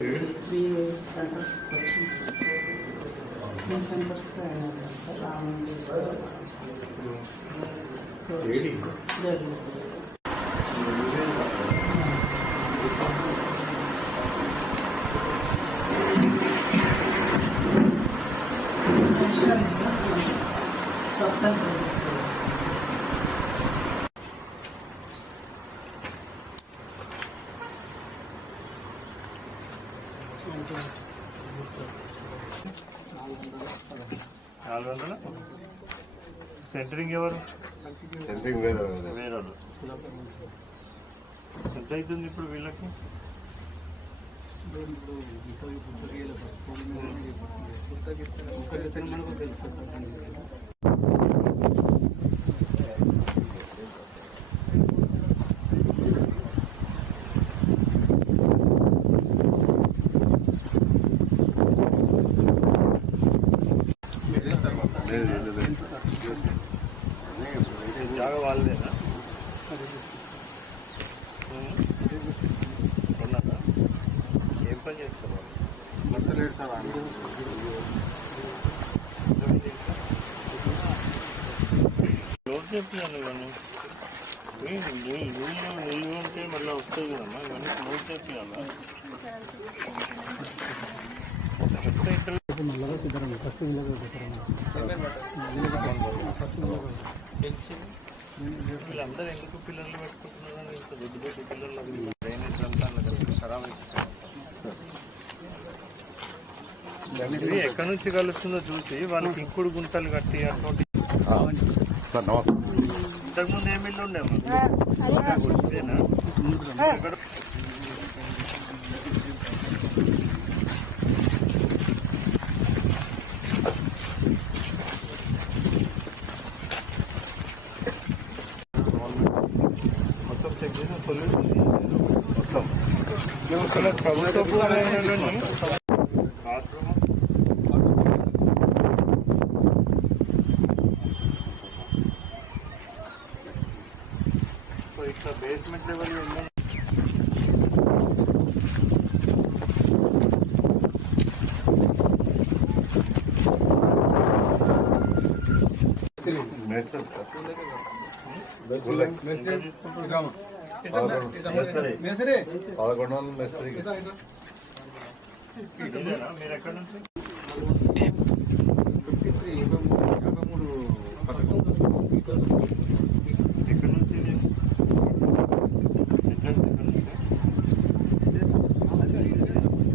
Three centres వచ్చింది. Three centres sub centre centring ఎవరు? Centring వేరే వేరే వాళ్ళు. ఎంత అవుతుంది ఇప్పుడు వీళ్ళకి? జాగా వాళ్ళదేనా? కొన్నారా? ఏం పని చేస్తారు వాళ్ళు? క్లోజ్ చేస్తున్నాను ఇవన్నీ. నీళ్ళు ఉంటే మళ్ళీ వస్తాయి కదమ్మా, ఇవన్నీ క్లోజ్ చేయాలా? వీళ్ళందరూ ఎందుకు పిల్లలు పెట్టుకుంటున్నారు? ఇంత దొడ్డు దొడ్డు పిల్లలు డ్రైనేజ్ అంతా ఖరాబ్ అయిపోతుంది. ఎక్కడి నుంచి కలుస్తుందో చూసి వాళ్ళకి ఇంకుడు గుంటలు కట్టి అటువంటి. ఇంతకుముందు ఏమి ఇల్లు ఉండేమో ఇదేనా? మొత్తం చెక్ చేసిన సొల్యూషన్ మొత్తం ప్రభుత్వ బాత్రూమ్ సో ఇట్లా బేస్మెంట్ లెవెల్ ఉందని పదకొండు వందల మేస్త్రికి. మీరు ఎక్కడి నుంచి?